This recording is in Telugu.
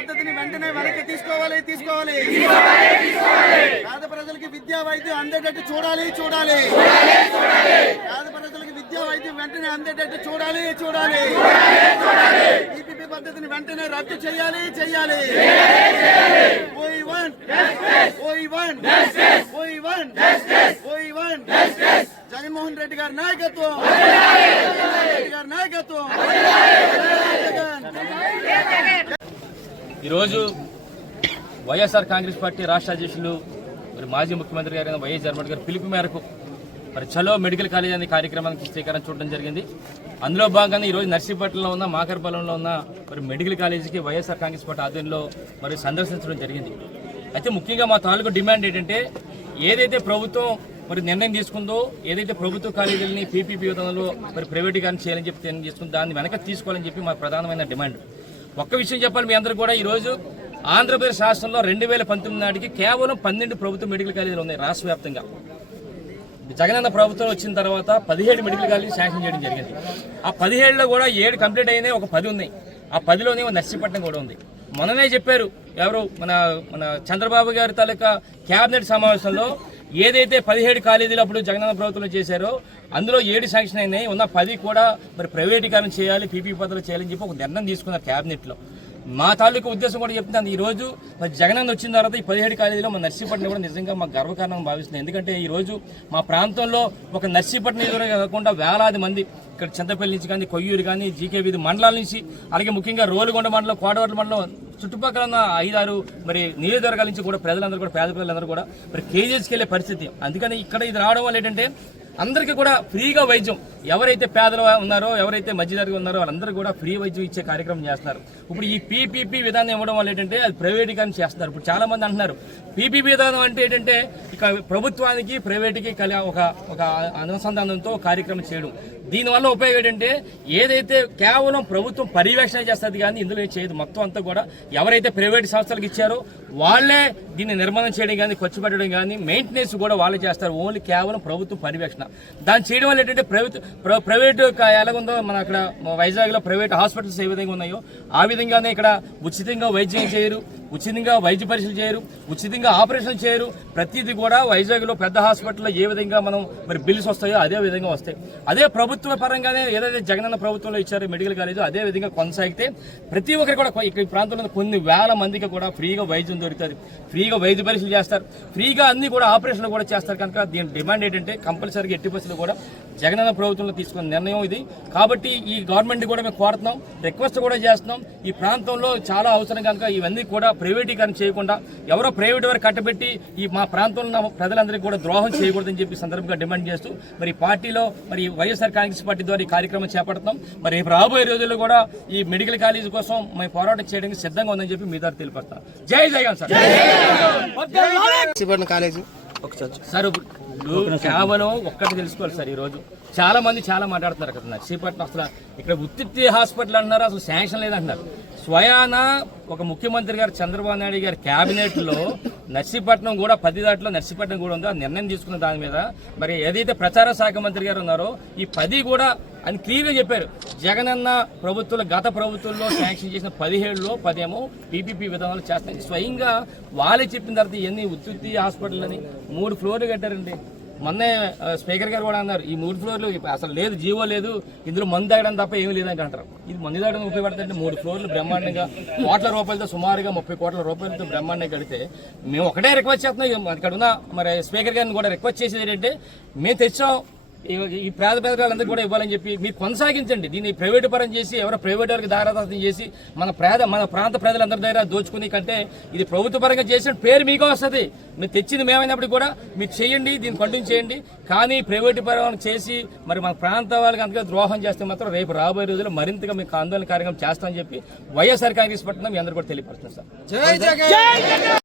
పద్ధతిని వెంటనే వెనక్కి తీసుకోవాలి తీసుకోవాలి పేద ప్రజలకి విద్యా వైద్యం అందేటట్టు చూడాలి చూడాలి పేద ప్రజలకి విద్యా వైద్యం వెంటనే అందేటట్టు చూడాలి చూడాలి ఈపీపీ పద్ధతిని వెంటనే రద్దు చేయాలి చేయాలి వన్ వన్ జగన్మోహన్ రెడ్డి గారి నాయకత్వం రెడ్డి గారి నాయకత్వం ఈరోజు వైఎస్ఆర్ కాంగ్రెస్ పార్టీ రాష్ట్ర అధ్యక్షులు మరి మాజీ ముఖ్యమంత్రి గారైన వైఎస్ జగన్మోహన్ గారు పిలుపు మేరకు మరి చలో మెడికల్ కాలేజ్ అనే కార్యక్రమానికి శ్రీకారం చూడడం జరిగింది అందులో భాగంగా ఈరోజు నర్సీపట్నంలో ఉన్న మాకర్పాలెంలో ఉన్న మరి మెడికల్ కాలేజీకి వైఎస్ఆర్ కాంగ్రెస్ పార్టీ ఆధ్వర్యంలో మరి సందర్శించడం జరిగింది అయితే ముఖ్యంగా మా తాలూకు డిమాండ్ ఏంటంటే ఏదైతే ప్రభుత్వం మరి నిర్ణయం తీసుకుందో ఏదైతే ప్రభుత్వ కాలేజీలని పీపీపీ విధానంలో మరి ప్రైవేటీకరణ చేయాలని చెప్పి నిర్ణయం తీసుకుందో దాన్ని వెనక తీసుకోవాలని చెప్పి మా ప్రధానమైన డిమాండ్ ఒక్క విషయం చెప్పాలి మీ అందరూ కూడా ఈరోజు ఆంధ్రప్రదేశ్ రాష్ట్రంలో రెండు వేల పంతొమ్మిది నాటికి కేవలం పన్నెండు ప్రభుత్వ మెడికల్ కాలేజీలు ఉన్నాయి రాష్ట్ర వ్యాప్తంగా జగనన్న ప్రభుత్వం వచ్చిన తర్వాత పదిహేడు మెడికల్ కాలేజీ శాంక్షన్ చేయడం జరిగింది ఆ పదిహేడులో కూడా ఏడు కంప్లీట్ అయినాయి ఒక పది ఉన్నాయి ఆ పదిలోనే నర్సీపట్నం కూడా ఉంది మననే చెప్పారు ఎవరు మన మన చంద్రబాబు గారి తాలూకా క్యాబినెట్ సమావేశంలో ఏదైతే పదిహేడు కాలేజీలు అప్పుడు జగనన్న ప్రభుత్వం చేశారో అందులో ఏడు శాంక్షన్ అయినాయి ఉన్న పది కూడా మరి ప్రైవేటీకరణ చేయాలి పీపీ పద్ధతులు చేయాలని చెప్పి ఒక నిర్ణయం తీసుకున్నారు క్యాబినెట్లో మా తాలూకు ఉద్దేశం కూడా చెప్తున్నాను ఈరోజు మరి జగనన్న వచ్చిన తర్వాత ఈ పదిహేడు కాలేజీలో మా నర్సీపట్నం కూడా నిజంగా మా గర్వకారణం భావిస్తున్నాయి ఎందుకంటే ఈరోజు మా ప్రాంతంలో ఒక నర్సీపట్నం ఎదురు కాకుండా వేలాది మంది ఇక్కడ చింతపల్లి నుంచి కానీ కొయ్యూరు కానీ జీకే వీధి మండలాల నుంచి అలాగే ముఖ్యంగా రోలుగొండ మండలం కోడవర్ల మండలం చుట్టుపక్కల ఉన్న ఐదారు మరి నియోజకవర్గాల నుంచి కూడా ప్రజలందరూ కూడా పేద ప్రజలందరూ కూడా మరి కేజీఎస్కి వెళ్ళే పరిస్థితి అందుకని ఇక్కడ ఇది రావడం వల్ల ఏంటంటే అందరికీ కూడా ఫ్రీగా వైద్యం ఎవరైతే పేదలు ఉన్నారో ఎవరైతే మధ్యతరగతి ఉన్నారో వాళ్ళందరూ కూడా ఫ్రీ వైద్యం ఇచ్చే కార్యక్రమం చేస్తున్నారు ఇప్పుడు ఈ పీపీపీ విధానం ఇవ్వడం వల్ల ఏంటంటే అది ప్రైవేటీకరణ చేస్తున్నారు ఇప్పుడు చాలా మంది అంటున్నారు పీపీపీ విధానం అంటే ఏంటంటే ఇక ప్రభుత్వానికి ప్రైవేటుకి కలి ఒక ఒక అనుసంధానంతో కార్యక్రమం చేయడం దీనివల్ల ఉపయోగం ఏంటంటే ఏదైతే కేవలం ప్రభుత్వం పర్యవేక్షణ చేస్తుంది కానీ ఇందులో చేయదు మొత్తం అంతా కూడా ఎవరైతే ప్రైవేట్ సంస్థలకు ఇచ్చారో వాళ్ళే దీన్ని నిర్మాణం చేయడం కానీ ఖర్చు పెట్టడం కానీ మెయింటెనెన్స్ కూడా వాళ్ళే చేస్తారు ఓన్లీ కేవలం ప్రభుత్వం పర్యవేక్షణ దాన్ని చేయడం వల్ల ఏంటంటే ప్రైవేట్ ప్రైవేట్ ఎలాగుందో మన అక్కడ వైజాగ్లో ప్రైవేట్ హాస్పిటల్స్ ఏ విధంగా ఉన్నాయో ఆ విధంగానే ఇక్కడ ఉచితంగా వైద్యం చేయరు ఉచితంగా వైద్య పరీక్షలు చేయరు ఉచితంగా ఆపరేషన్ చేయరు ప్రతిదీ కూడా వైజాగ్లో పెద్ద హాస్పిటల్లో ఏ విధంగా మనం మరి బిల్స్ వస్తాయో అదే విధంగా వస్తాయి అదే ప్రభుత్వ పరంగానే ఏదైతే జగనన్న ప్రభుత్వంలో ఇచ్చారో మెడికల్ కాలేజ్ అదే విధంగా కొనసాగితే ప్రతి ఒక్కరు కూడా ఈ ప్రాంతంలో కొన్ని వేల మందికి కూడా ఫ్రీగా వైద్యం దొరుకుతుంది ఫ్రీగా వైద్య పరీక్షలు చేస్తారు ఫ్రీగా అన్ని కూడా ఆపరేషన్లు కూడా చేస్తారు కనుక దీని డిమాండ్ ఏంటంటే కంపల్సరీగా ఎట్టి బస్సులు కూడా జగనన్న ప్రభుత్వంలో తీసుకున్న నిర్ణయం ఇది కాబట్టి ఈ గవర్నమెంట్ కూడా మేము కోరుతున్నాం రిక్వెస్ట్ కూడా చేస్తున్నాం ఈ ప్రాంతంలో చాలా అవసరం కనుక ఇవన్నీ కూడా ప్రైవేటీకరణ చేయకుండా ఎవరో ప్రైవేట్ వారు కట్టబెట్టి ఈ మా ప్రాంతంలో ప్రజలందరికీ కూడా ద్రోహం చేయకూడదని చెప్పి సందర్భంగా డిమాండ్ చేస్తూ మరి పార్టీలో మరి వైఎస్ఆర్ కాంగ్రెస్ పార్టీ ద్వారా ఈ కార్యక్రమం చేపడుతున్నాం మరి రాబోయే రోజుల్లో కూడా ఈ మెడికల్ కాలేజ్ కోసం మేము పోరాటం చేయడానికి సిద్ధంగా ఉందని చెప్పి మీ ద్వారా తెలియపరుస్తాం జై జగన్ సార్ కాలేజ్ సార్ ఇప్పుడు కేవలం ఒక్కటి తెలుసుకోవాలి సార్ ఈరోజు చాలా మంది చాలా మాట్లాడుతున్నారు కదా నర్సీపట్నం అసలు ఇక్కడ ఉత్తి హాస్పిటల్ అంటున్నారు అసలు శాంక్షన్ లేదంటున్నారు స్వయాన ఒక ముఖ్యమంత్రి గారు చంద్రబాబు నాయుడు గారి క్యాబినెట్లో నర్సీపట్నం కూడా పది దాంట్లో నర్సీపట్నం కూడా ఉందో నిర్ణయం తీసుకున్న దాని మీద మరి ఏదైతే ప్రచార శాఖ మంత్రి గారు ఉన్నారో ఈ పది కూడా అని క్లియర్గా చెప్పారు జగనన్న ప్రభుత్వం గత ప్రభుత్వంలో శాంక్షన్ చేసిన పదిహేడులో పదేమో పీపీపీ విధానాలు చేస్తాయి స్వయంగా వాళ్ళే చెప్పిన తర్వాత ఎన్ని ఉత్పత్తి హాస్పిటల్ అని మూడు ఫ్లోర్లు కట్టారండి మొన్నే స్పీకర్ గారు కూడా అన్నారు ఈ మూడు ఫ్లోర్లు అసలు లేదు జీవో లేదు ఇందులో మందు తాగడం తప్ప ఏమీ లేదని అంటారు ఇది మందు తాగడం అంటే మూడు ఫ్లోర్లు బ్రహ్మాండంగా కోట్ల రూపాయలతో సుమారుగా ముప్పై కోట్ల రూపాయలతో బ్రహ్మాండంగా కడితే మేము ఒకటే రిక్వెస్ట్ చేస్తున్నాం ఇక్కడ ఉన్న మరి స్పీకర్ గారిని కూడా రిక్వెస్ట్ చేసేది ఏంటంటే మేము తెచ్చాం ఈ పేద పేదలందరూ కూడా ఇవ్వాలని చెప్పి మీరు కొనసాగించండి దీన్ని ప్రైవేట్ పరం చేసి ఎవరు ప్రైవేట్ వారికి దారాదాసం చేసి మన పేద మన ప్రాంత ప్రజలందరి దగ్గర దోచుకుని కంటే ఇది ప్రభుత్వ పరంగా చేసిన పేరు మీకు వస్తుంది మీరు తెచ్చింది మేమైనప్పుడు కూడా మీరు చేయండి దీన్ని కంటిన్యూ చేయండి కానీ ప్రైవేట్ పరం చేసి మరి మన ప్రాంత వాళ్ళకి అంతగా ద్రోహం చేస్తే మాత్రం రేపు రాబోయే రోజుల్లో మరింతగా మీకు ఆందోళన కార్యక్రమం చేస్తామని చెప్పి వైఎస్ఆర్ కాంగ్రెస్ పట్టణం మీ అందరూ కూడా తెలియపరుస్తున్నాం సార్